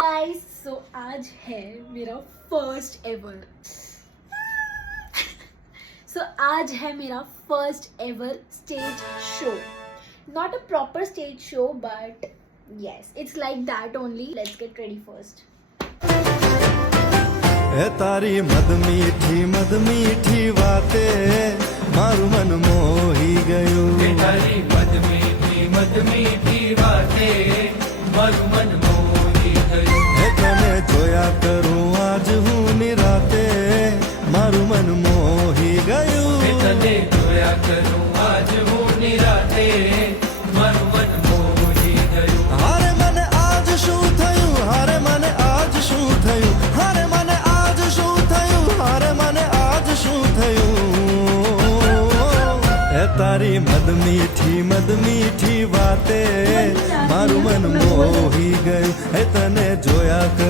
Guys so आज है मेरा फर्स्ट एवर आज है मेरा first ever stage show. Not a proper stage show, but yes, it's like that only. Let's get ready first. એ તારી મદ મીઠી વાતે મારું મન મોહી ગયું. એ તારી મદ મીઠી વાતે મારું મન મોહી ગયું. એ તને જોયા કરું આજ હું નિરાતે મારું મન મોહી ગયું. એ તને જોયા કરું આજ હું નિરાતે મારું મન મોહી ગયું. હારે મને આજ શું થયું, હારે મને આજ શું થયું, હારે મને આજ શું થયું, હારે મને આજ શું થયું. એ તારી મદ મીઠી વાતે મારું મન મોહી ગયું. એ તને જોયા કરું